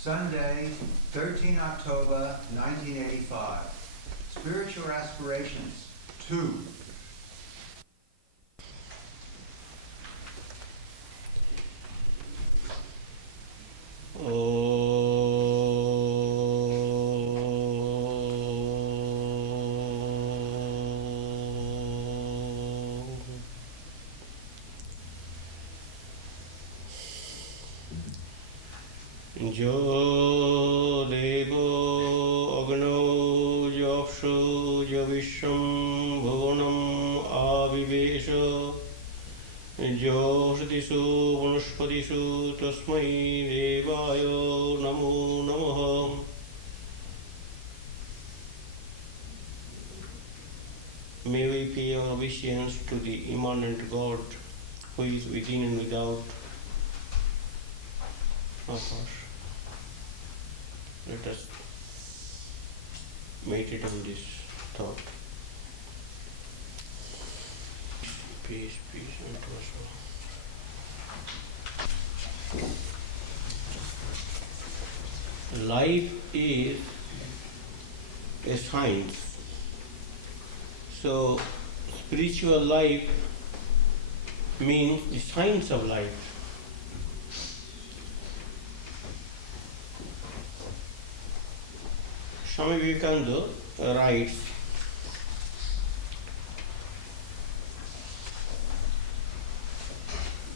Sunday, 13 October 1985. Spiritual Aspirations 2. Jo Devo Agno Yapshu Javisham Bhuvanam Avivesha Jo Shadisu Vanuspadisu Tasmai Devaya Namo Namaha. May we pay our obeisance to the immanent God who is within and without us. Let us meditate on this thought. Peace, peace unto us all. Life is a science. So, spiritual life means the science of life. Swami Virajananda writes,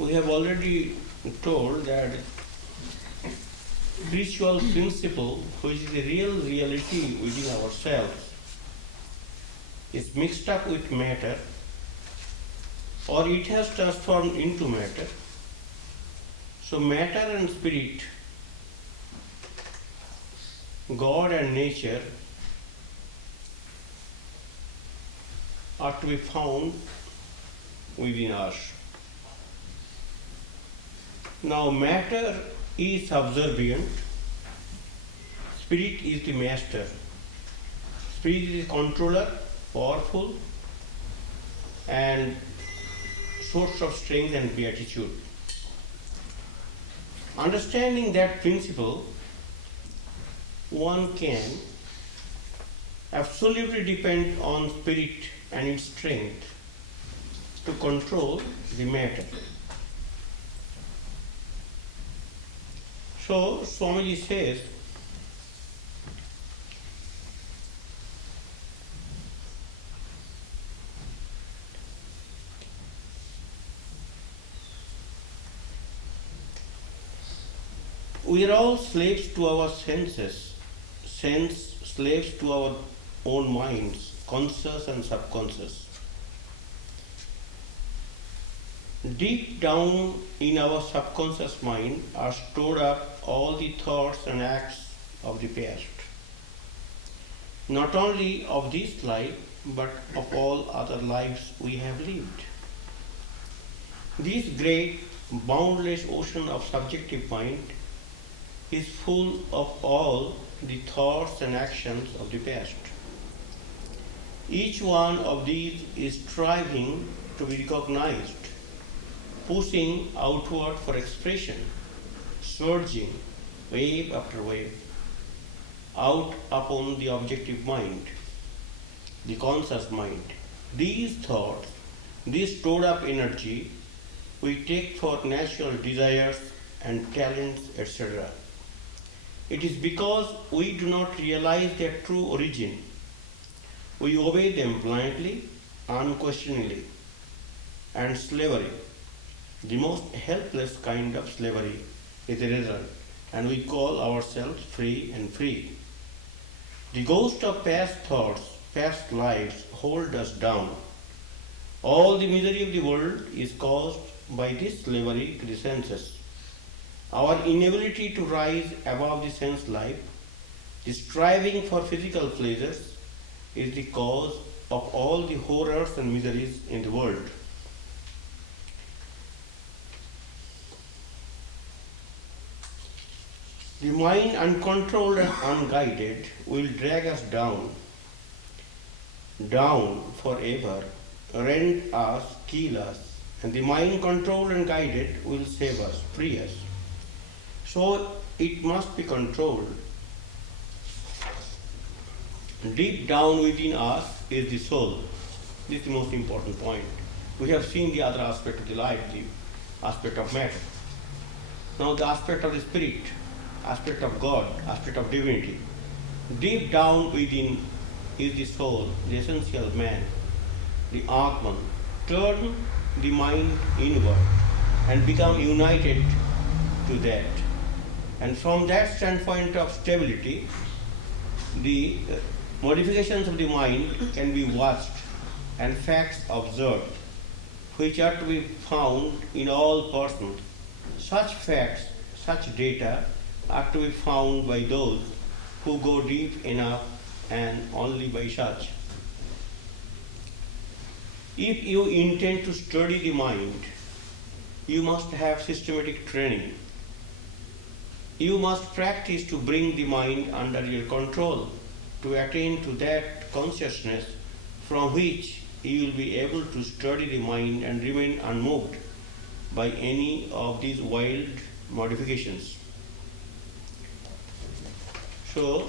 we have already told that spiritual principle, which is the real reality within ourselves, is mixed up with matter, or it has transformed into matter. So matter and spirit, God and nature, are to be found within us. Now matter is subservient, spirit is the master. Spirit is the controller, powerful, and source of strength and beatitude. Understanding that principle, one can absolutely depend on spirit and its strength to control the matter. So Swamiji says, we are all slaves to our senses, slaves to our own minds, conscious and subconscious. Deep down in our subconscious mind are stored up all the thoughts and acts of the past, not only of this life, but of all other lives we have lived. This great, boundless ocean of subjective mind is full of all the thoughts and actions of the past. Each one of these is striving to be recognized, pushing outward for expression, surging wave after wave out upon the objective mind, the conscious mind. These thoughts, this stored up energy, we take for natural desires and talents, etc. It is because we do not realize their true origin. We obey them blindly, unquestioningly, and slavery, the most helpless kind of slavery, is the result, and we call ourselves free and free. The ghost of past thoughts, past lives hold us down. All the misery of the world is caused by this slavery to the senses. Our inability to rise above the sense life, the striving for physical pleasures, is the cause of all the horrors and miseries in the world. The mind uncontrolled and unguided will drag us down forever, rend us, kill us, and the mind controlled and guided will save us, free us. So it must be controlled. Deep down within us is the soul. This is the most important point. We have seen the other aspect of the life, the aspect of matter. Now the aspect of the spirit, aspect of God, aspect of divinity. Deep down within is the soul, the essential man, the Atman. Turn the mind inward and become united to that. And from that standpoint of stability, the modifications of the mind can be watched and facts observed, which are to be found in all persons. Such facts, such data are to be found by those who go deep enough and only by such. If you intend to study the mind, you must have systematic training. You must practice to bring the mind under your control, to attain to that consciousness from which you will be able to study the mind and remain unmoved by any of these wild modifications. So,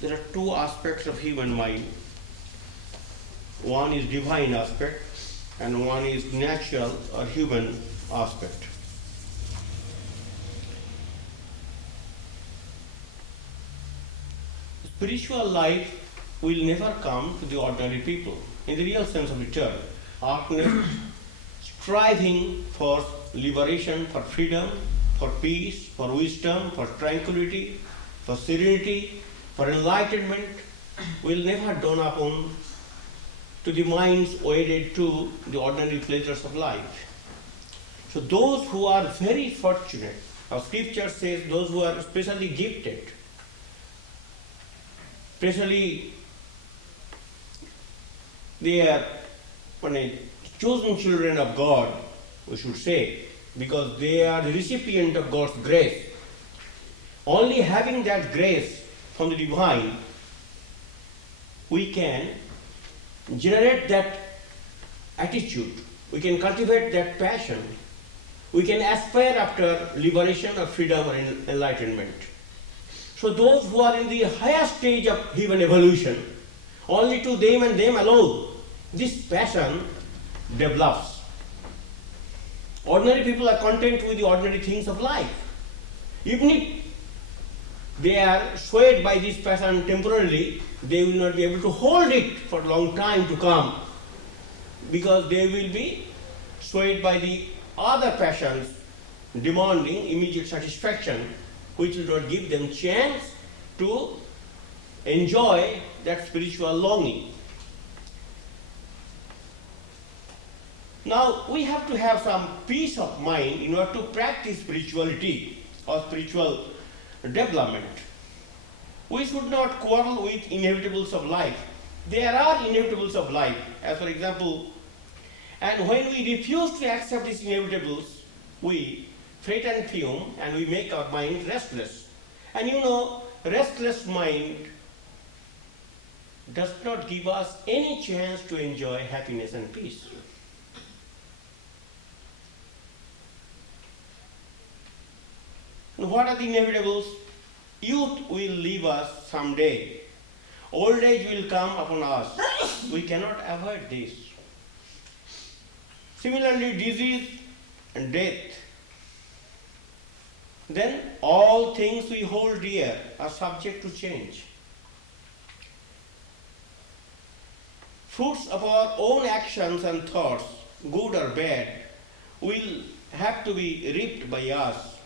there are two aspects of human mind. One is divine aspect and one is natural or human aspect. Spiritual life will never come to the ordinary people in the real sense of the term. Often striving for liberation, for freedom, for peace, for wisdom, for tranquility, for serenity, for enlightenment will never dawn upon to the minds wedded to the ordinary pleasures of life. So those who are very fortunate, our scripture says those who are specially gifted, especially they are chosen children of God, we should say, because they are the recipient of God's grace. Only having that grace from the divine, we can generate that attitude, we can cultivate that passion, we can aspire after liberation or freedom or enlightenment. So those who are in the higher stage of human evolution, only to them and them alone, this passion develops. Ordinary people are content with the ordinary things of life. Even if they are swayed by this passion temporarily, they will not be able to hold it for a long time to come, because they will be swayed by the other passions demanding immediate satisfaction, which will not give them chance to enjoy that spiritual longing. Now, we have to have some peace of mind in order to practice spirituality or spiritual development. We should not quarrel with inevitables of life. There are inevitables of life, as for example, and when we refuse to accept these inevitables, we fret and fume and we make our mind restless. And you know, restless mind does not give us any chance to enjoy happiness and peace. And what are the inevitables? Youth will leave us someday. Old age will come upon us. We cannot avoid this. Similarly, disease and death. Then all things we hold dear are subject to change. Fruits of our own actions and thoughts, good or bad, will have to be reaped by us.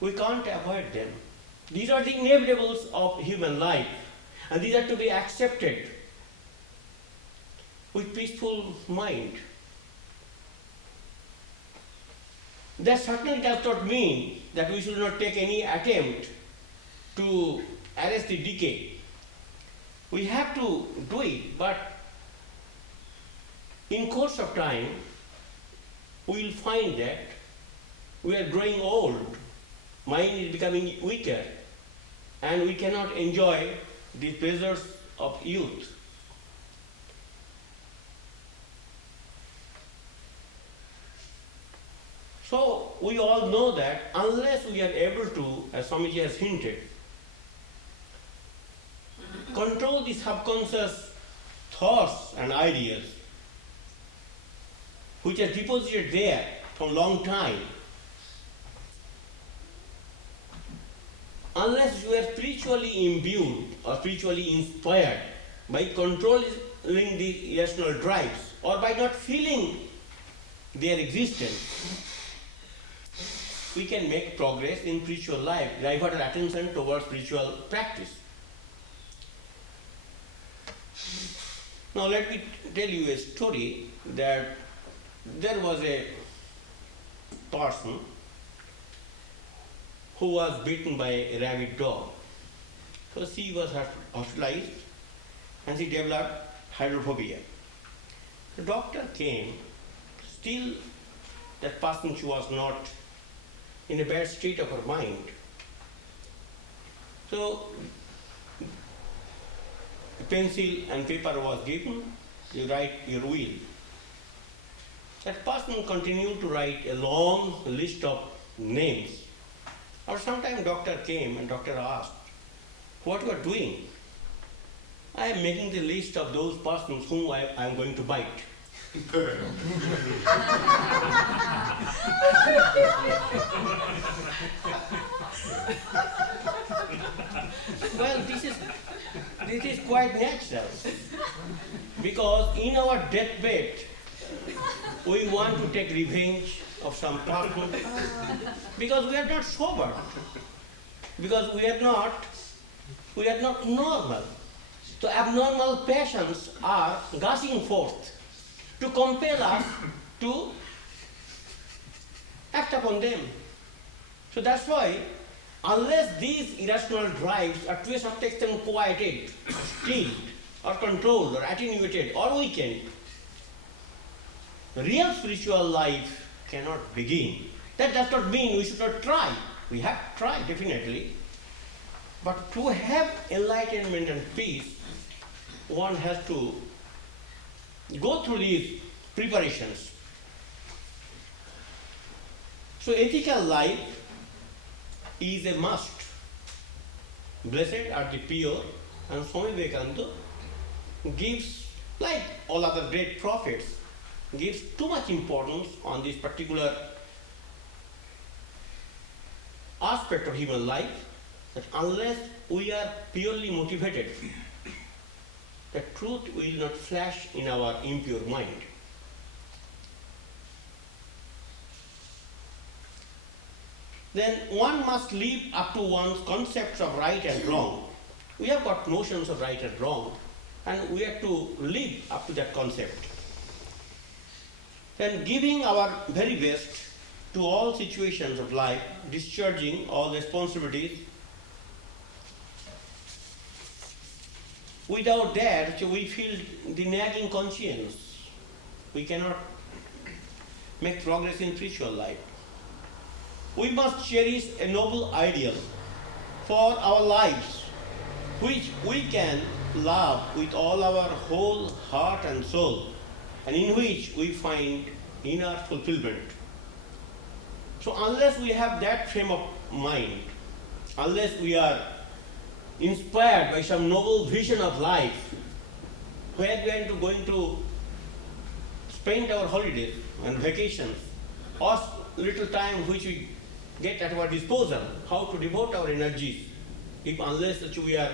We can't avoid them. These are the inevitables of human life, and these are to be accepted with peaceful mind. That certainly does not mean that we should not take any attempt to arrest the decay. We have to do it, but in course of time, we will find that we are growing old, mind is becoming weaker, and we cannot enjoy the pleasures of youth. So we all know that unless we are able to, as Swamiji has hinted, control the subconscious thoughts and ideas which are deposited there from long time, unless you are spiritually imbued or spiritually inspired by controlling the irrational drives or by not feeling their existence, we can make progress in spiritual life, divert our attention towards spiritual practice. Now let me tell you a story that there was a person who was bitten by a rabid dog. So she was hospitalized and she developed hydrophobia. The doctor came, still that person, she was not in a bad state of her mind. So a pencil and paper was given, you write your will. That person continued to write a long list of names. After some time doctor came and doctor asked, what you are doing? I am making the list of those persons whom I am going to bite. Well, this is quite natural, because in our deathbed we want to take revenge of some person, because we are not sober, because we are not normal. So abnormal passions are gushing forth to compel us to act upon them. So that's why, unless these irrational drives are to a certain extent quieted, stilled, or controlled, or attenuated, or weakened, real spiritual life cannot begin. That does not mean we should not try. We have to try, definitely. But to have enlightenment and peace, one has to go through these preparations. So ethical life is a must. Blessed are the pure, and Swami Vivekananda gives, like all other great prophets, gives too much importance on this particular aspect of human life, that unless we are purely motivated, the truth will not flash in our impure mind. Then one must live up to one's concepts of right and wrong. We have got notions of right and wrong, and we have to live up to that concept. Then giving our very best to all situations of life, discharging all responsibilities. Without that, we feel the nagging conscience. We cannot make progress in spiritual life. We must cherish a noble ideal for our lives, which we can love with all our whole heart and soul, and in which we find inner fulfillment. So unless we have that frame of mind, unless we are inspired by some noble vision of life, where we are going to spend our holidays and vacations, or little time which we get at our disposal, how to devote our energies, if unless that we are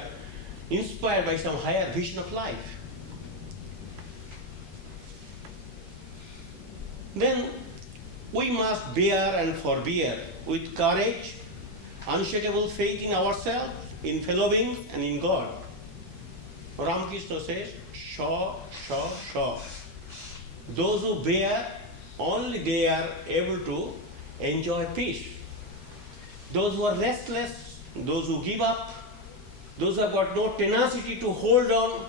inspired by some higher vision of life. Then we must bear and forbear with courage, unshakable faith in ourselves, in fellow beings, and in God. Ramakrishna says, sure. Those who bear, only they are able to enjoy peace. Those who are restless, those who give up, those who have got no tenacity to hold on,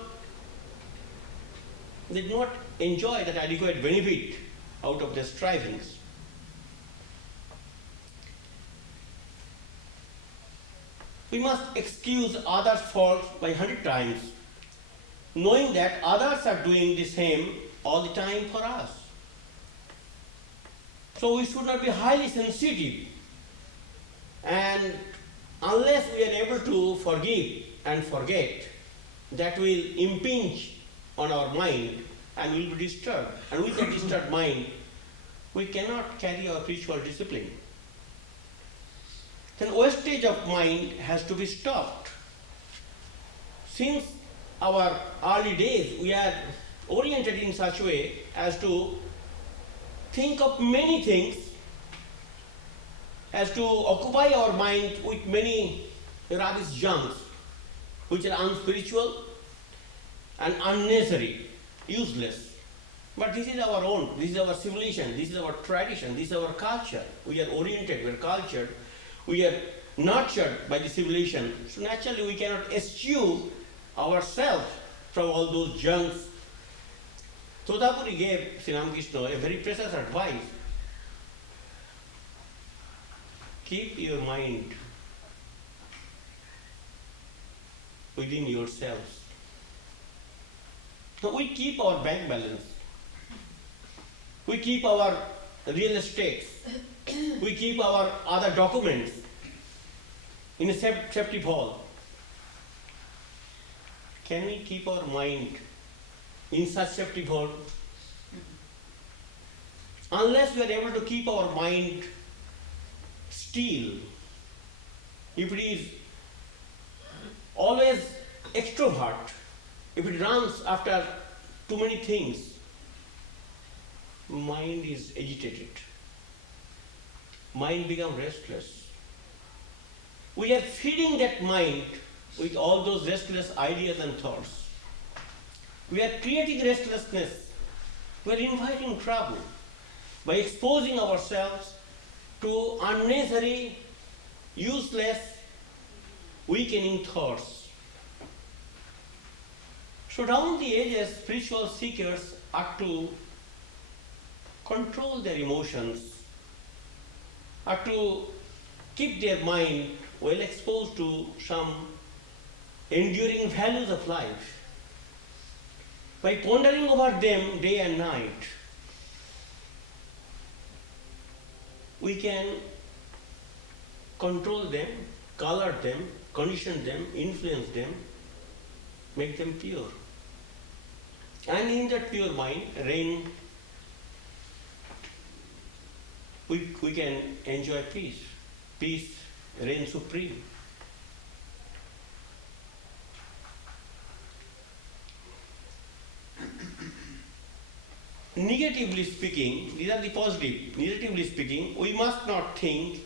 they do not enjoy that adequate benefit out of their strivings. We must excuse others' faults by 100 times, knowing that others are doing the same all the time for us. So we should not be highly sensitive. And unless we are able to forgive and forget, that will impinge on our mind and will be disturbed. And with that disturbed mind, we cannot carry our spiritual discipline. Then wastage of mind has to be stopped. Since our early days, we are oriented in such a way as to think of many things, as to occupy our mind with many rubbish junks, which are unspiritual and unnecessary, useless. But this is our own, this is our civilization, this is our tradition, this is our culture. We are oriented, we are cultured, we are nurtured by the civilization. So naturally we cannot eschew ourselves from all those junks. Todapuri gave Sri Ramakrishna a very precious advice. Keep your mind within yourselves. So we keep our bank balance. We keep our real estates. We keep our other documents in a safety vault. Can we keep our mind in such safety vault? Unless we are able to keep our mind still, if it is always extrovert, if it runs after too many things, mind is agitated. Mind becomes restless. We are feeding that mind with all those restless ideas and thoughts. We are creating restlessness. We are inviting trouble by exposing ourselves to unnecessary, useless, weakening thoughts. So down the ages, spiritual seekers are to control their emotions, are to keep their mind well exposed to some enduring values of life. By pondering over them day and night, we can control them, color them, condition them, influence them, make them pure. And in that pure mind, we can enjoy peace. Peace reigns supreme. Negatively speaking, these are the positive. Negatively speaking, we must not think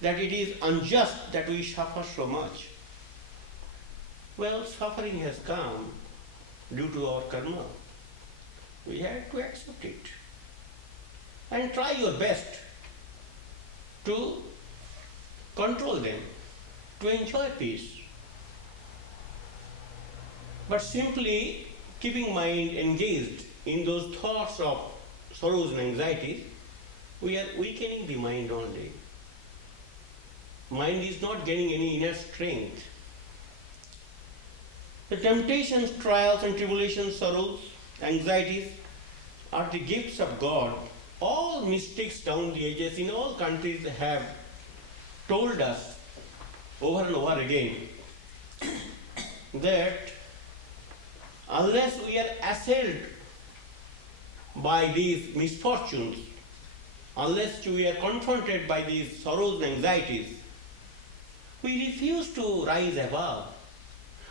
that it is unjust that we suffer so much. Well, suffering has come due to our karma. We have to accept it. And try your best to control them, to enjoy peace. But simply keeping mind engaged in those thoughts of sorrows and anxieties, we are weakening the mind only. Mind is not gaining any inner strength. The temptations, trials and tribulations, sorrows, anxieties are the gifts of God. All mystics down the ages in all countries have told us over and over again that unless we are assailed by these misfortunes, unless we are confronted by these sorrows and anxieties, we refuse to rise above.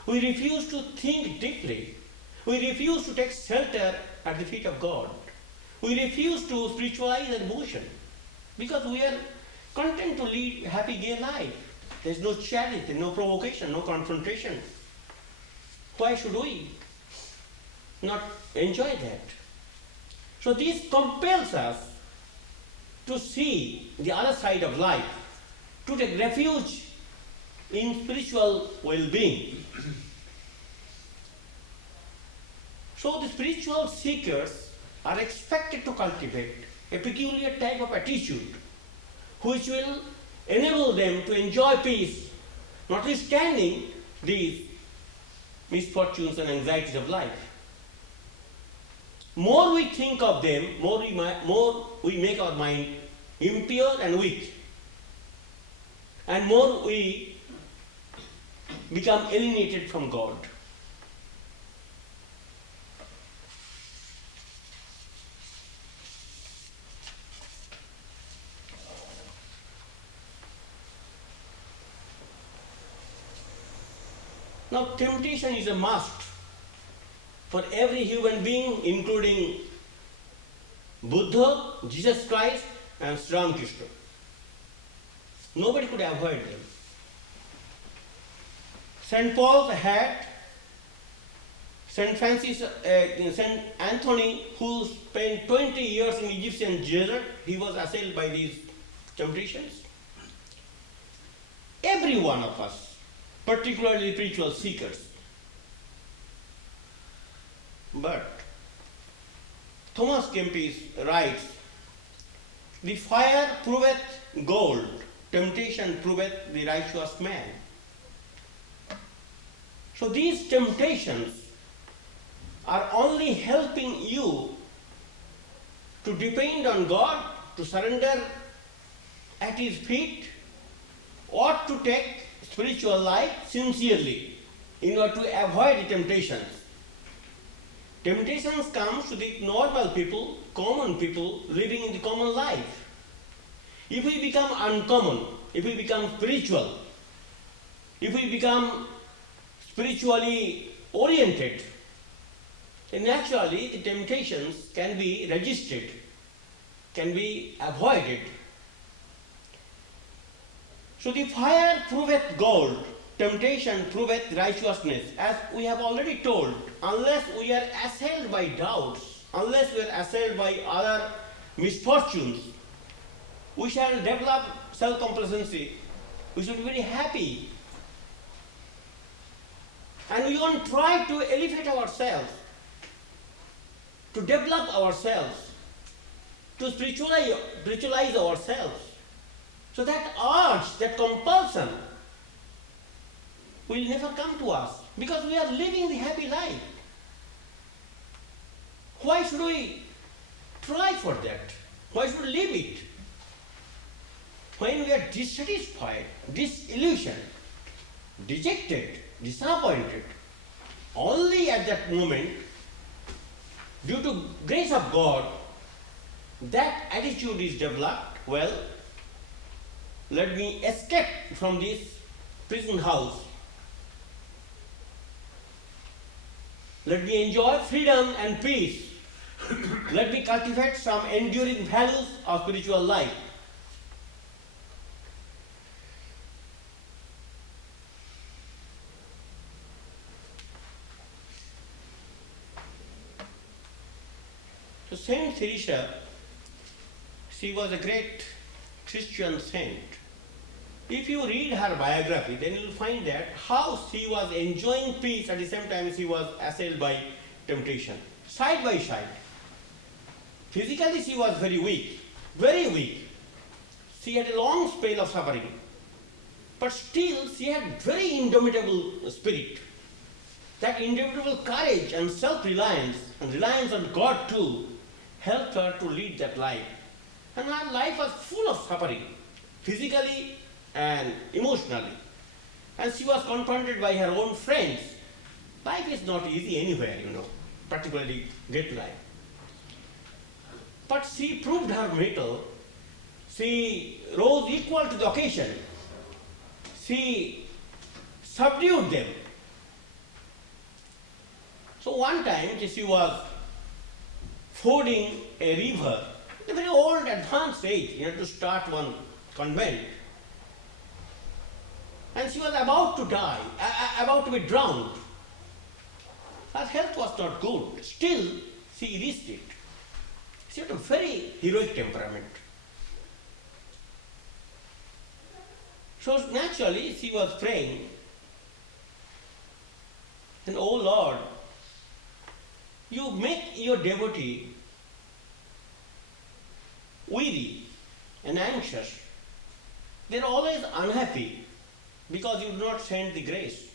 We refuse to think deeply. We refuse to take shelter at the feet of God. We refuse to spiritualize our emotion because we are content to lead a happy, gay life. There is no challenge, there is no provocation, no confrontation. Why should we not enjoy that? So this compels us to see the other side of life, to take refuge in spiritual well-being. So the spiritual seekers are expected to cultivate a peculiar type of attitude which will enable them to enjoy peace, notwithstanding these misfortunes and anxieties of life. More we think of them, more we make our mind impure and weak. And more we become alienated from God. Now, temptation is a must for every human being, including Buddha, Jesus Christ, and Sri Ramakrishna. Nobody could avoid them. St. Paul had St. Anthony, who spent 20 years in Egyptian desert, he was assailed by these temptations. Every one of us, particularly spiritual seekers. But Thomas Kempis writes, "The fire proveth gold, temptation proveth the righteous man." So these temptations are only helping you to depend on God, to surrender at His feet, or to take spiritual life sincerely in order to avoid the temptations. Temptations come to the normal people, common people living in the common life. If we become uncommon, if we become spiritual, if we become spiritually oriented, then naturally the temptations can be resisted, can be avoided. So the fire proveth gold, temptation proveth righteousness. As we have already told, unless we are assailed by doubts, unless we are assailed by other misfortunes, we shall develop self-complacency. We should be very happy. And we won't try to elevate ourselves, to develop ourselves, to spiritualize ourselves. So that urge, that compulsion will never come to us because we are living the happy life. Why should we try for that? Why should we live it? When we are dissatisfied, disillusioned, dejected, disappointed, only at that moment, due to grace of God, that attitude is developed. Well, let me escape from this prison house. Let me enjoy freedom and peace. Let me cultivate some enduring values of spiritual life. So Saint Teresa, she was a great Christian saint. If you read her biography, then you will find that how she was enjoying peace at the same time she was assailed by temptation, side by side. Physically she was very weak, very weak. She had a long spell of suffering, but still she had very indomitable spirit. That indomitable courage and self-reliance and reliance on God too helped her to lead that life. And her life was full of suffering, physically and emotionally. And she was confronted by her own friends. Life is not easy anywhere, particularly great life. But she proved her mettle. She rose equal to the occasion. She subdued them. So one time she was fording a river, at a very old advanced age, to start one convent. And she was about to die, about to be drowned. Her health was not good. Still, she reached it. She had a very heroic temperament. So naturally, she was praying, and oh Lord, you make your devotee weary and anxious. They are always unhappy because you do not send the grace.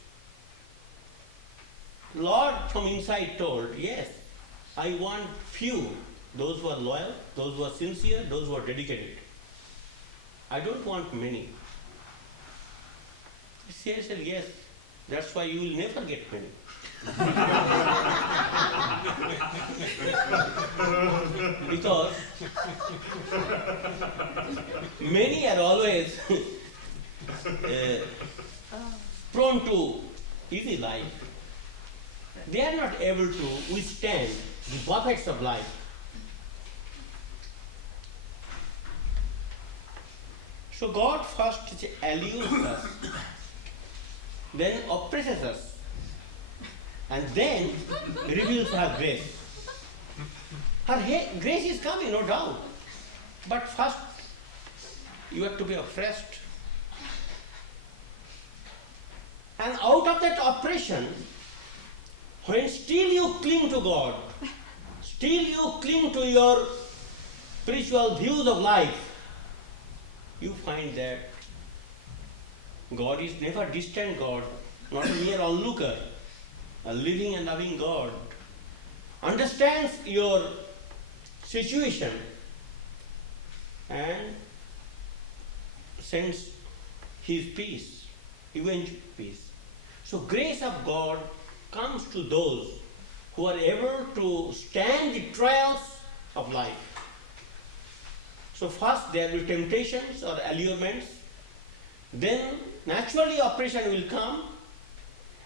Lord from inside told, yes, I want few, those who are loyal, those who are sincere, those who are dedicated. I don't want many. He said, yes, that's why you will never get many. Because many are always prone to easy life. They are not able to withstand the buffets of life. So God first allures us, then oppresses us, and then reveals her grace. Her grace is coming, no doubt. But first, you have to be oppressed. And out of that oppression, when still you cling to God, still you cling to your spiritual views of life, you find that God is never distant God, not a mere onlooker, a living and loving God, understands your situation and sends His peace, eventual peace. So grace of God comes to those who are able to stand the trials of life. So first there will be temptations or allurements, then naturally oppression will come,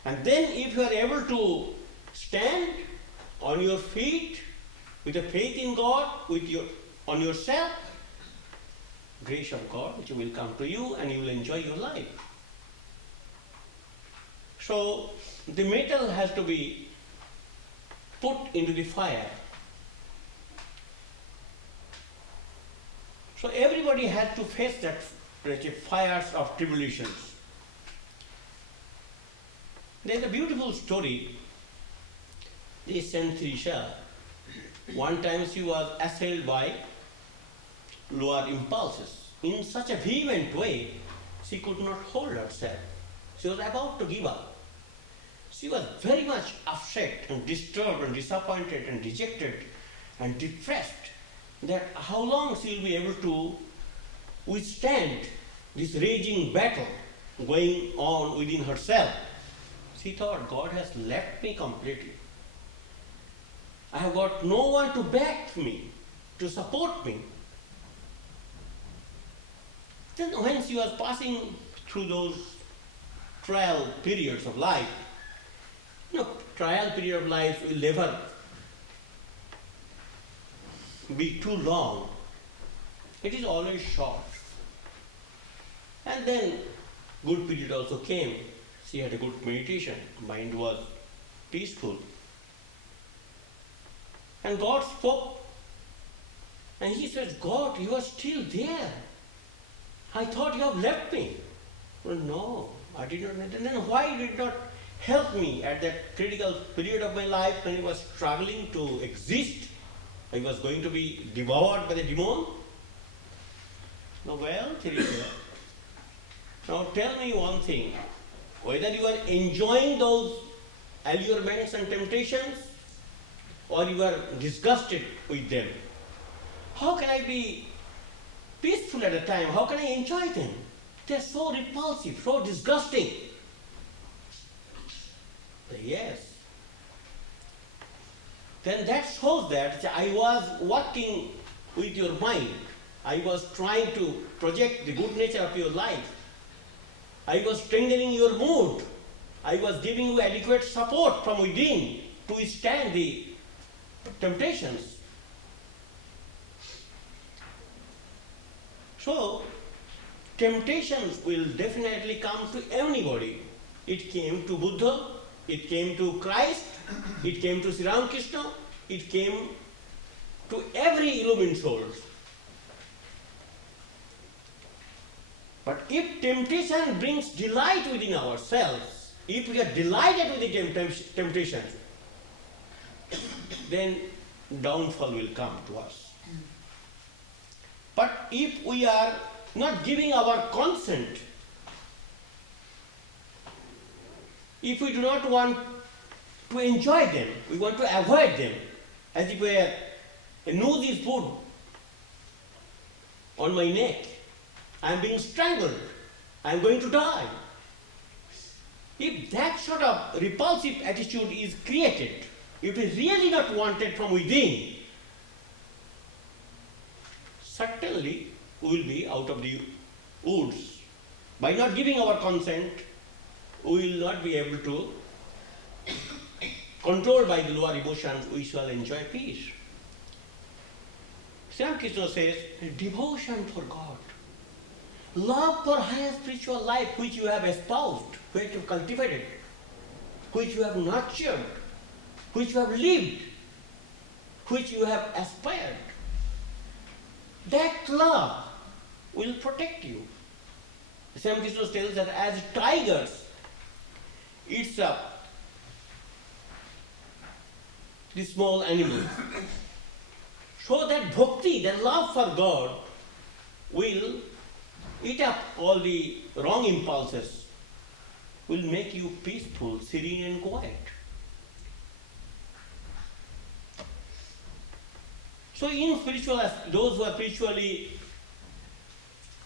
and then if you are able to stand on your feet with a faith in God, on yourself, grace of God which will come to you and you will enjoy your life. So the metal has to be put into the fire. So everybody has to face that fires of tribulations. There is a beautiful story. This Saint Teresa, one time she was assailed by lower impulses. In such a vehement way, she could not hold herself. She was about to give up. She was very much upset and disturbed and disappointed and dejected and depressed that how long she will be able to withstand this raging battle going on within herself. She thought, God has left me completely. I have got no one to back me, to support me. Then when she was passing through those trial periods of life, trial period of life will never be too long. It is always short. And then good period also came. She had a good meditation. Mind was peaceful. And God spoke. And he said, God, you are still there. I thought you have left me. Well, no, I did not. And then why did not help me at that critical period of my life when I was struggling to exist? I was going to be devoured by the demon. Now, well, Teresa, now tell me one thing. Whether you are enjoying those allurements and temptations or you are disgusted with them, how can I be peaceful at a time? How can I enjoy them? They are so repulsive, so disgusting. Yes. Then that shows that I was working with your mind. I was trying to project the good nature of your life. I was strengthening your mood. I was giving you adequate support from within to withstand the temptations. So, temptations will definitely come to anybody. It came to Buddha, it came to Christ, it came to Sri Ramakrishna, it came to every illumined soul. But if temptation brings delight within ourselves, if we are delighted with the temptation, then downfall will come to us. But if we are not giving our consent, if we do not want to enjoy them, we want to avoid them, as if a noose is put on my neck, I am being strangled, I am going to die. If that sort of repulsive attitude is created, if it is really not wanted from within, certainly we will be out of the woods. By not giving our consent, we will not be able to, controlled by the lower emotions, we shall enjoy peace. Sri Ramakrishna says, devotion for God, love for higher spiritual life which you have espoused, which you have cultivated, which you have nurtured, which you have lived, which you have aspired. That love will protect you. Sri Ramakrishna tells that as tigers eats up the small animals, so that bhakti, that love for God, will eat up all the wrong impulses, will make you peaceful, serene and quiet. So in spiritual, those who are spiritually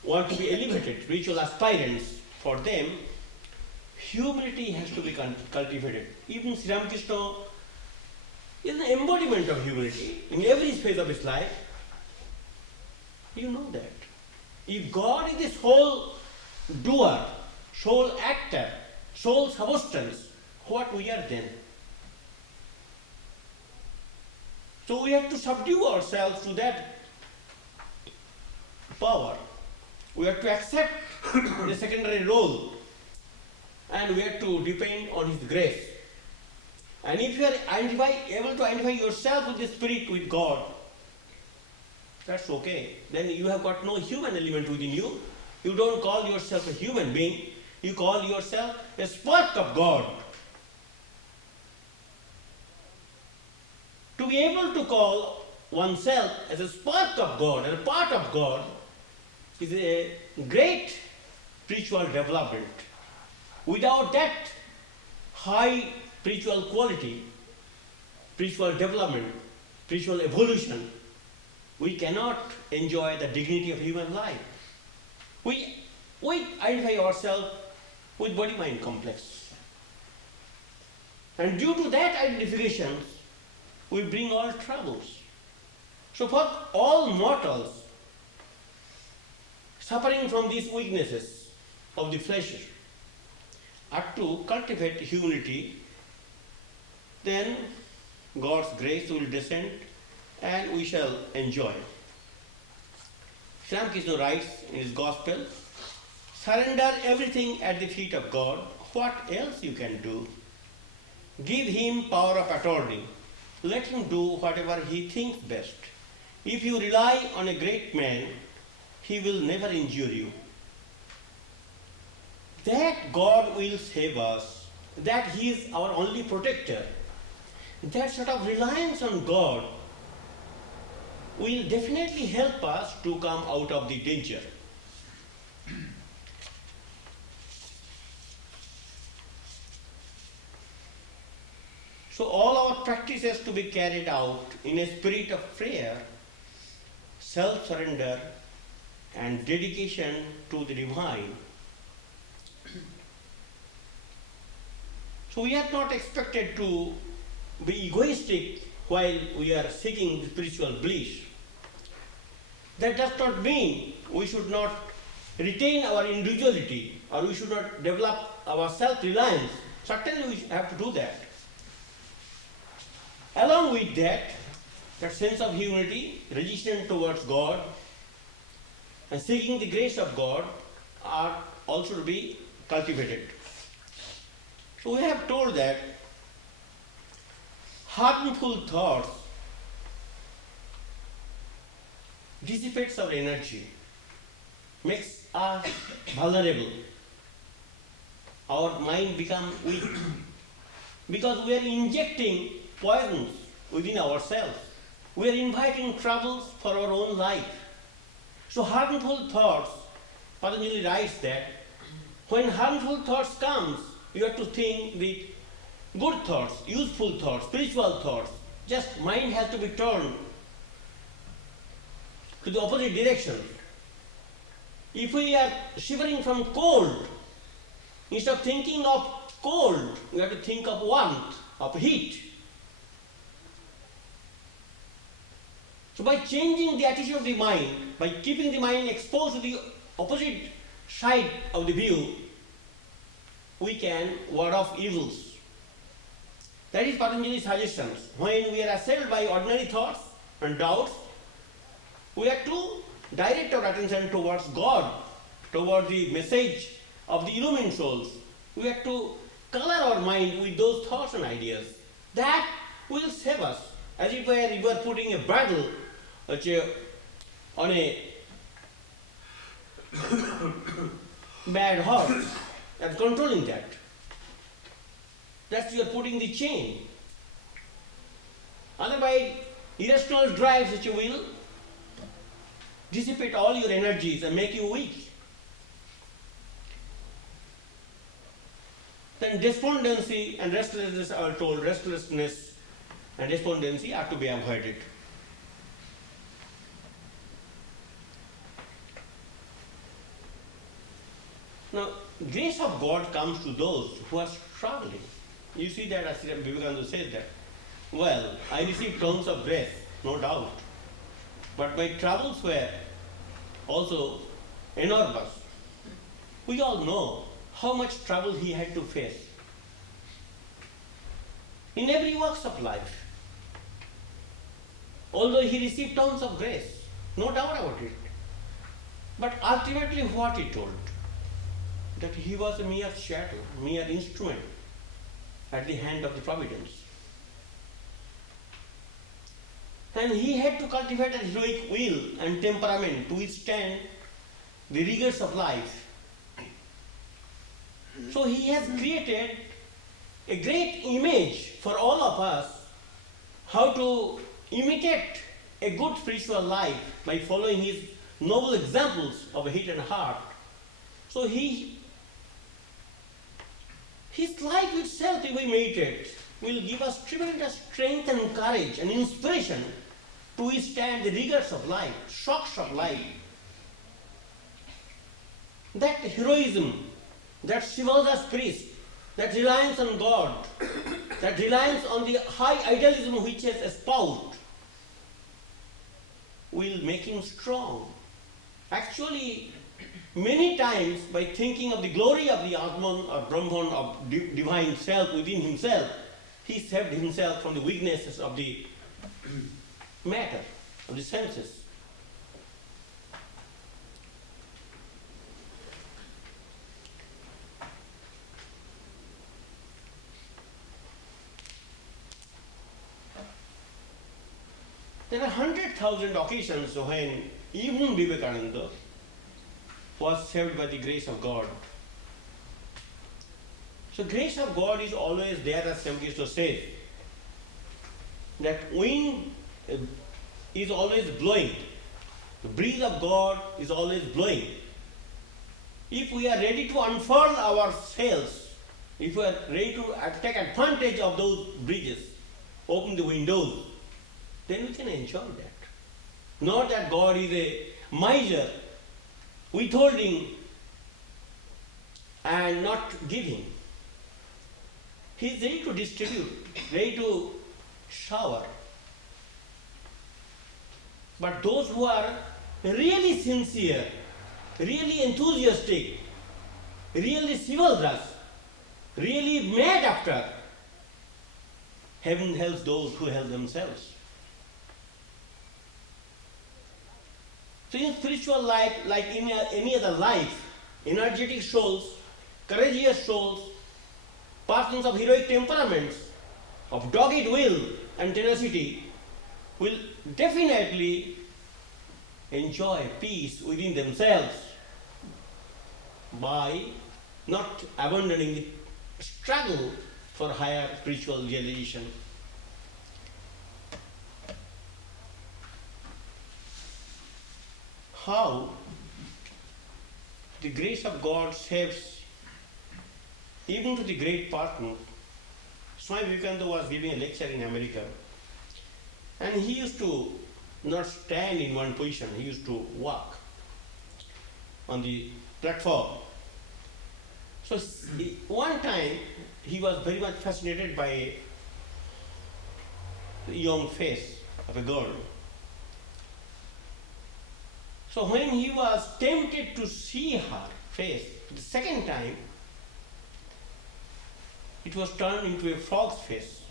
want to be elevated, spiritual aspirants, for them, humility has to be cultivated. Even Sri Ramakrishna is an embodiment of humility in every phase of his life. You know that. If God is the sole doer, sole actor, sole substance, what we are then? So we have to subdue ourselves to that power. We have to accept the secondary role, and we have to depend on His grace. And if you are able to identify yourself with the Spirit, with God, that's okay. Then you have got no human element within you. You don't call yourself a human being. You call yourself a spark of God. To be able to call oneself as a spark of God, as a part of God, is a great spiritual development. Without that high spiritual quality, spiritual development, spiritual evolution, we cannot enjoy the dignity of human life. We identify ourselves with body-mind complex. And due to that identification, we bring all troubles. So for all mortals suffering from these weaknesses of the flesh are to cultivate humility, then God's grace will descend and we shall enjoy. Sri Ramakrishna writes in his Gospel, surrender everything at the feet of God. What else you can do? Give Him power of attorney. Let Him do whatever He thinks best. If you rely on a great man, he will never injure you. That God will save us, that He is our only protector, that sort of reliance on God will definitely help us to come out of the danger. So all our practice has to be carried out in a spirit of prayer, self-surrender and dedication to the divine. So we are not expected to be egoistic while we are seeking spiritual bliss. That does not mean we should not retain our individuality or we should not develop our self-reliance. Certainly we have to do that. Along with that, that sense of humility, resistance towards God, and seeking the grace of God are also to be cultivated. So we have told that harmful thoughts dissipates our energy, makes us vulnerable. Our mind becomes weak because we are injecting poisons within ourselves. We are inviting troubles for our own life. So harmful thoughts, Patanjali writes that when harmful thoughts comes, you have to think the good thoughts, useful thoughts, spiritual thoughts. Just mind has to be turned to the opposite direction. If we are shivering from cold, instead of thinking of cold, we have to think of warmth, of heat. So by changing the attitude of the mind, by keeping the mind exposed to the opposite side of the view, we can ward off evils. That is Patanjali's suggestions. When we are assailed by ordinary thoughts and doubts, we have to direct our attention towards God, towards the message of the illumined souls. We have to color our mind with those thoughts and ideas. That will save us. As if we were putting a battle on a bad horse and controlling that. That's you are putting the chain. Otherwise, irrational drives which will dissipate all your energies and make you weak. Then despondency and restlessness are told. Restlessness and despondency are to be avoided. Now, grace of God comes to those who are struggling. You see that as Vivekananda says that. Well, I received tons of grace, no doubt. But my troubles were also enormous. We all know how much trouble he had to face. In every walks of life. Although he received tons of grace, no doubt about it. But ultimately what he told? That he was a mere chattel, mere instrument at the hand of the providence. And he had to cultivate a heroic will and temperament to withstand the rigors of life. So he has created a great image for all of us how to imitate a good spiritual life by following his noble examples of a hidden heart. So his life itself, if we meditate, will give us tremendous strength and courage and inspiration to withstand the rigors of life, shocks of life. That heroism, that chivalrous spirit, that reliance on God, that reliance on the high idealism which he has espoused, will make him strong. Actually, many times by thinking of the glory of the Atman or Brahman, of divine self within himself, he saved himself from the weaknesses of the matter, of the senses. There are 100,000 occasions when even Vivekananda was saved by the grace of God. So grace of God is always there, as Ramakrishna says, that wind is always blowing. The breeze of God is always blowing. If we are ready to unfurl our sails, if we are ready to take advantage of those breezes, open the windows, then we can enjoy that. Not that God is a miser, withholding and not giving. He is ready to distribute, ready to shower. But those who are really sincere, really enthusiastic, really chivalrous, really mad after, heaven helps those who help themselves. So in spiritual life, like in any other life, energetic souls, courageous souls, persons of heroic temperaments, of dogged will and tenacity, will definitely enjoy peace within themselves by not abandoning the struggle for higher spiritual realization. How the grace of God saves even to the great partner. Swami Vivekananda was giving a lecture in America, and he used to not stand in one position, he used to walk. on the platform. So one time he was very much fascinated by the young face of a girl. So when he was tempted to see her face the second time, it was turned into a frog's face.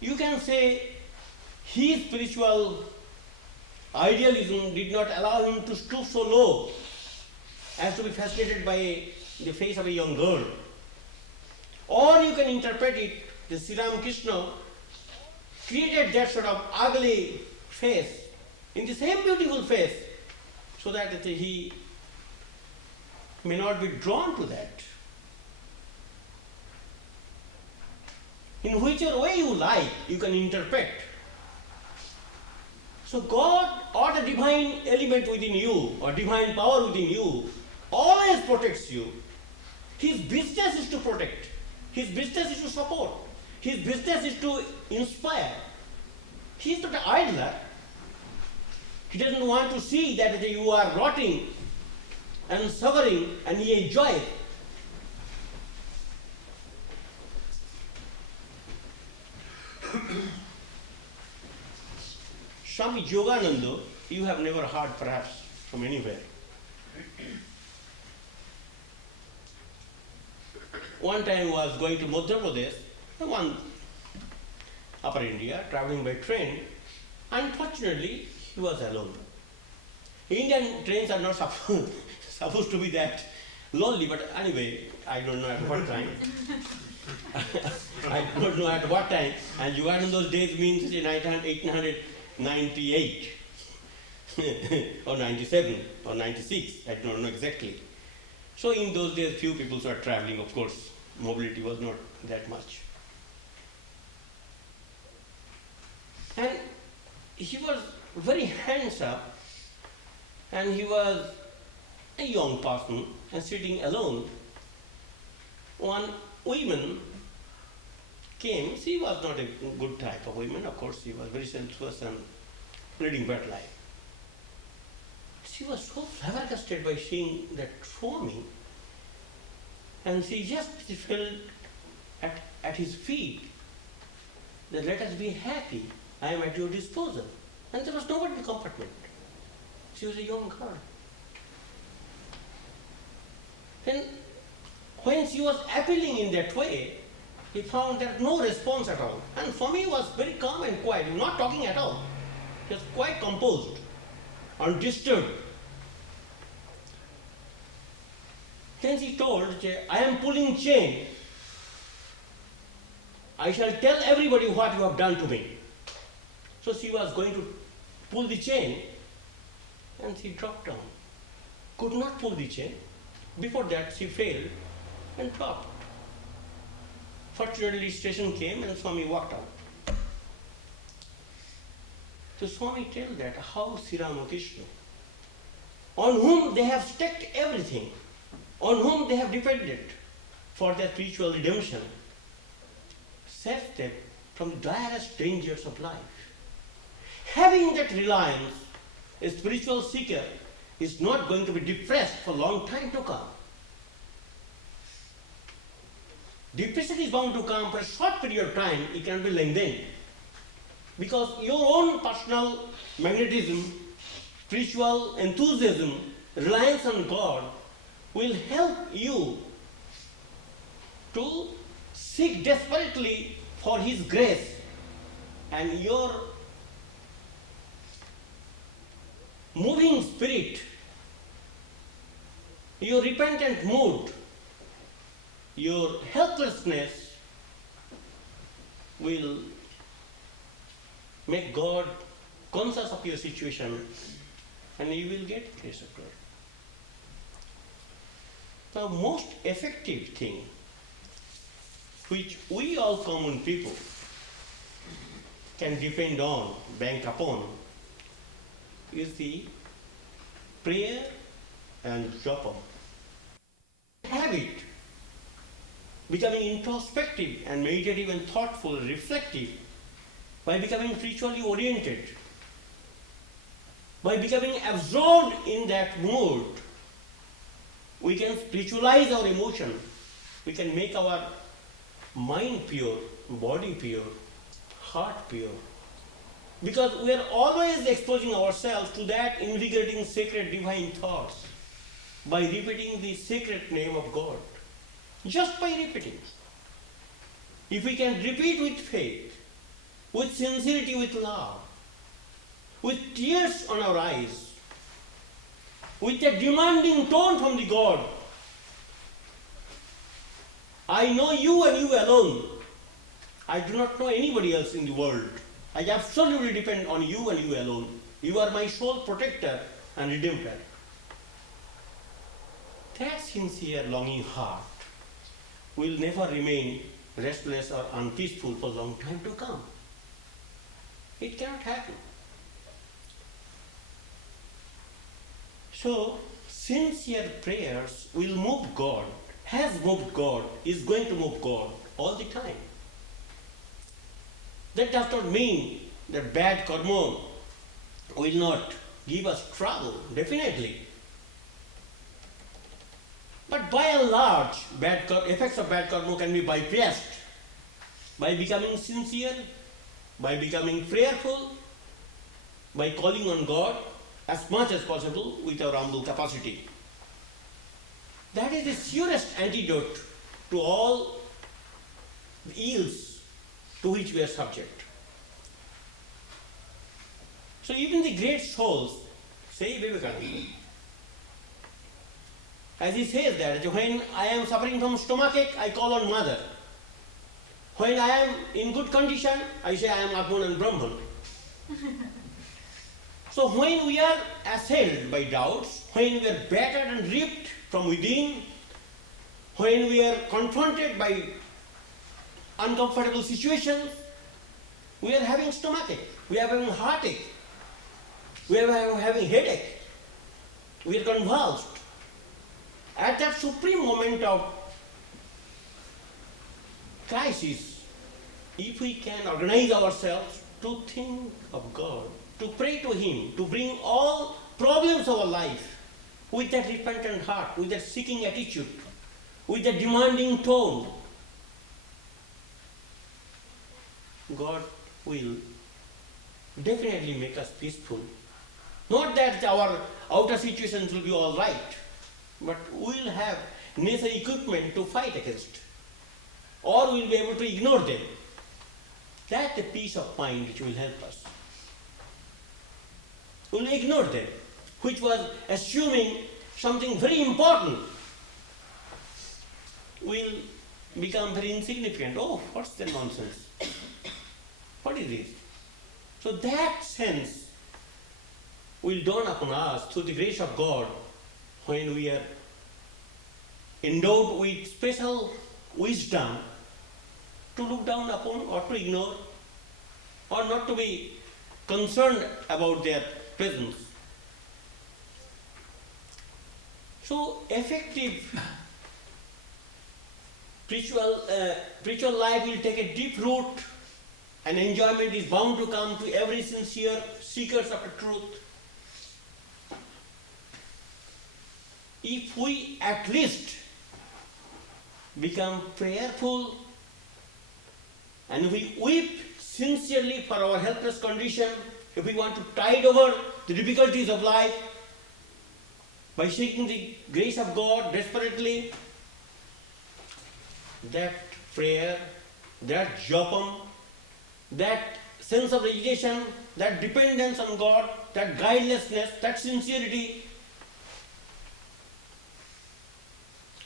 You can say his spiritual idealism did not allow him to stoop so low as to be fascinated by the face of a young girl. Or you can interpret it that Sri Ramakrishna created that sort of ugly face in the same beautiful face so that he may not be drawn to that. In whichever way you like, you can interpret. So God or the divine element within you or divine power within you always protects you. His business is to protect. His business is to support. His business is to inspire. He is not an idler. He doesn't want to see that you are rotting and suffering and he enjoys. Swami Virajananda, you have never heard perhaps from anywhere. One time was going to Madhya Pradesh, one upper India, traveling by train. Unfortunately, he was alone. Indian trains are not supposed to be that lonely, but anyway, I don't know at what time. I don't know at what time. And Yugan in those days means 1898 or 97 or 96, I don't know exactly. So in those days, few people were traveling, of course, mobility was not that much. And he was very handsome, and he was a young person and sitting alone. One woman came. She was not a good type of woman, of course. She was very sensuous and leading bad life. She was so flabbergasted by seeing that Swami, and she just felt at his feet that let us be happy. I am at your disposal. And there was nobody in the compartment. She was a young girl. And when she was appealing in that way, he found that no response at all. And Swami was very calm and quiet, not talking at all. He was quite composed, undisturbed. Then she told, I am pulling chain. I shall tell everybody what you have done to me. So she was going to pull the chain, and she dropped down. Could not pull the chain. Before that, she failed and dropped. Fortunately, station came and Swami walked out. So Swami tells that how Sri Ramakrishna, on whom they have staked everything, on whom they have depended for their spiritual redemption, saves them from the direst dangers of life. Having that reliance, a spiritual seeker is not going to be depressed for a long time to come. Depression is bound to come for a short period of time, it can be lengthened. Because your own personal magnetism, spiritual enthusiasm, reliance on God will help you to seek desperately for His grace, and your moving spirit, your repentant mood, your helplessness will make God conscious of your situation, and you will get grace of God. The most effective thing which we all common people can depend on, bank upon, is the prayer and japa. Habit, becoming introspective and meditative and thoughtful, reflective, by becoming spiritually oriented. By becoming absorbed in that mood, we can spiritualize our emotion. We can make our mind pure, body pure, heart pure. Because we are always exposing ourselves to that invigorating sacred divine thoughts by repeating the sacred name of God. Just by repeating. If we can repeat with faith, with sincerity, with love, with tears on our eyes, with a demanding tone from the God, I know you and you alone. I do not know anybody else in the world. I absolutely depend on you and you alone. You are my sole protector and redemptor. That sincere longing heart will never remain restless or unpeaceful for a long time to come. It cannot happen. So, sincere prayers will move God, has moved God, is going to move God all the time. That does not mean that bad karma will not give us trouble, definitely. But by and large, effects of bad karma can be bypassed by becoming sincere, by becoming prayerful, by calling on God as much as possible with our humble capacity. That is the surest antidote to all the ills to which we are subject. So even the great souls, say Vivekananda, as he says that when I am suffering from stomachache, I call on Mother. When I am in good condition, I say I am Atman and Brahman. So when we are assailed by doubts, when we are battered and ripped from within, when we are confronted by uncomfortable situations, we are having stomachache, we are having heartache, we are having headache, we are convulsed. At that supreme moment of crisis, if we can organize ourselves to think of God, to pray to Him, to bring all problems of our life with that repentant heart, with that seeking attitude, with that demanding tone, God will definitely make us peaceful. Not that our outer situations will be all right, but we will have necessary equipment to fight against, or we will be able to ignore them. That's the peace of mind which will help us. We will ignore them, which was assuming something very important will become very insignificant. Oh, what's the nonsense? What is this? So that sense will dawn upon us through the grace of God when we are endowed with special wisdom to look down upon or to ignore or not to be concerned about their presence. So effective spiritual life will take a deep root, and enjoyment is bound to come to every sincere seekers after truth. If we at least become prayerful and we weep sincerely for our helpless condition, if we want to tide over the difficulties of life by seeking the grace of God desperately, that prayer, that japam, that sense of resignation, that dependence on God, that guilelessness, that sincerity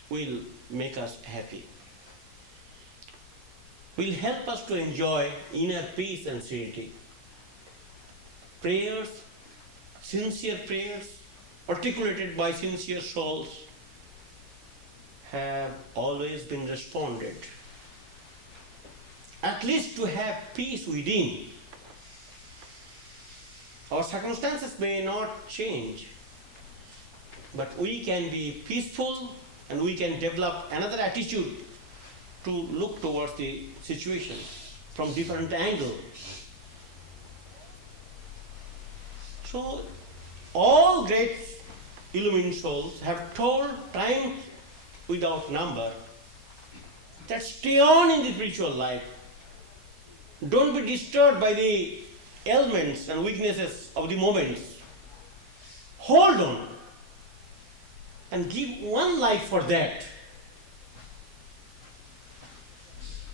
will make us happy, will help us to enjoy inner peace and serenity. Prayers, sincere prayers, articulated by sincere souls, have always been responded. At least to have peace within. Our circumstances may not change, but we can be peaceful and we can develop another attitude to look towards the situation from different angles. So All great illumined souls have told time without number that stay on in the spiritual life. Don't be disturbed by the ailments and weaknesses of the moments. Hold on and give one life for that.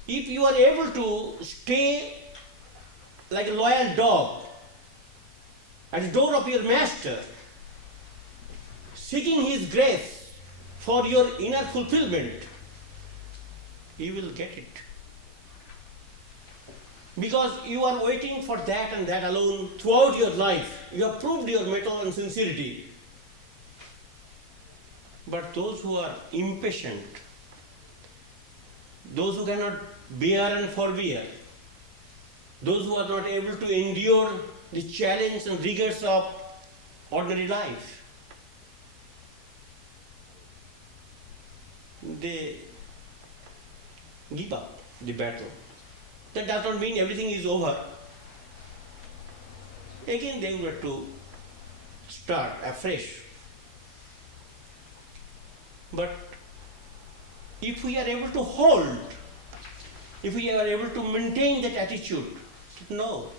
If you are able to stay like a loyal dog at the door of your master, seeking his grace for your inner fulfillment, you will get it. Because you are waiting for that and that alone throughout your life. You have proved your mettle and sincerity. But those who are impatient, those who cannot bear and forbear, those who are not able to endure the challenge and rigors of ordinary life, they give up the battle. That does not mean everything is over. Again, they will have to start afresh. But if we are able to hold, if we are able to maintain that attitude, no,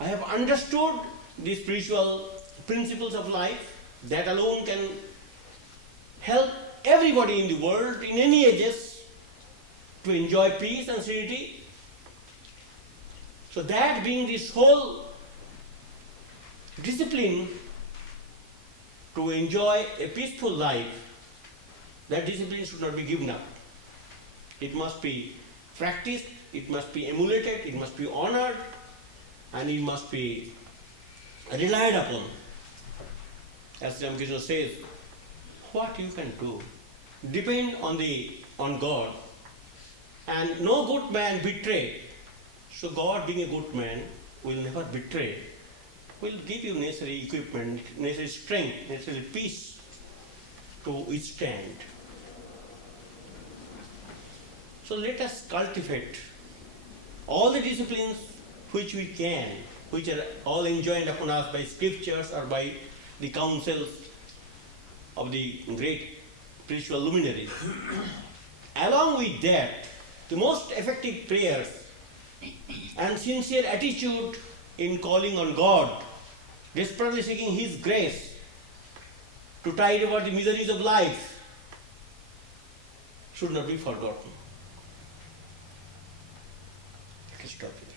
I have understood the spiritual principles of life, that alone can help everybody in the world, in any ages, to enjoy peace and serenity. So that being this whole discipline to enjoy a peaceful life, that discipline should not be given up. It must be practiced, it must be emulated, it must be honored, and it must be relied upon. As Ramakrishna says, what you can do, depend on God. And no good man betray. So God, being a good man, will never betray. Will give you necessary equipment, necessary strength, necessary peace to withstand. So let us cultivate all the disciplines which we can, which are all enjoined upon us by scriptures or by the counsels of the great spiritual luminaries. Along with that, the most effective prayers and sincere attitude in calling on God, desperately seeking His grace to tide over the miseries of life, should not be forgotten. Let us stop here.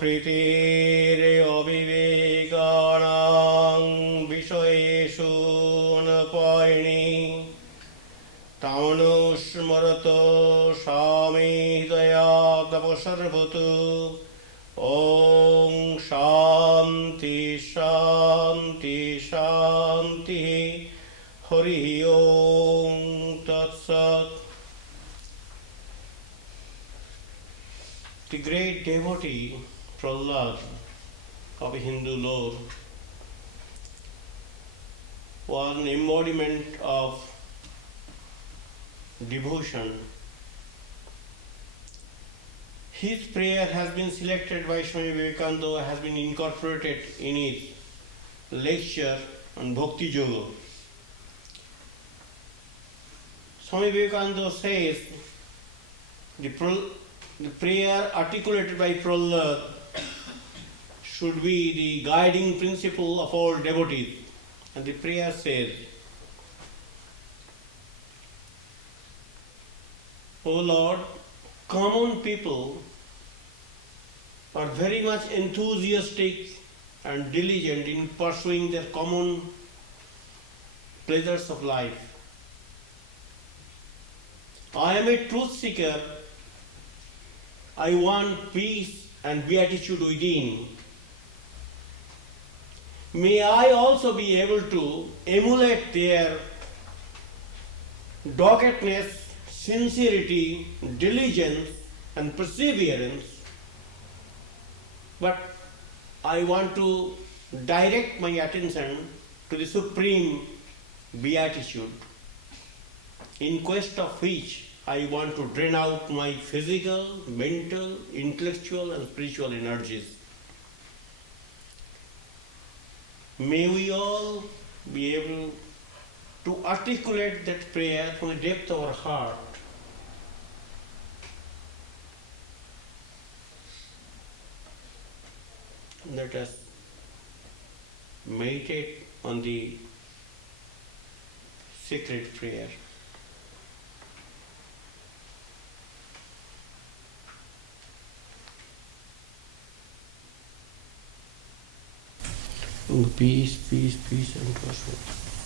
Pritir aviveganam vishayesu napaini tamanusmarato sami dayadavasarvatu om shanti shanti shanti hari om tat sat. The great devotee Prahlad of a Hindu lore was an embodiment of devotion. His prayer has been selected by Swami Vivekananda, has been incorporated in his lecture on Bhakti Yoga. Swami Vivekananda says the prayer articulated by Prahlad should be the guiding principle of all devotees. And the prayer says, O Lord, common people are very much enthusiastic and diligent in pursuing their common pleasures of life. I am a truth seeker. I want peace and beatitude within. May I also be able to emulate their doggedness, sincerity, diligence, and perseverance. But I want to direct my attention to the supreme beatitude, in quest of which I want to drain out my physical, mental, intellectual, and spiritual energies. May we all be able to articulate that prayer from the depth of our heart. Let us meditate on the sacred prayer. Peace, peace, peace, and prosperity.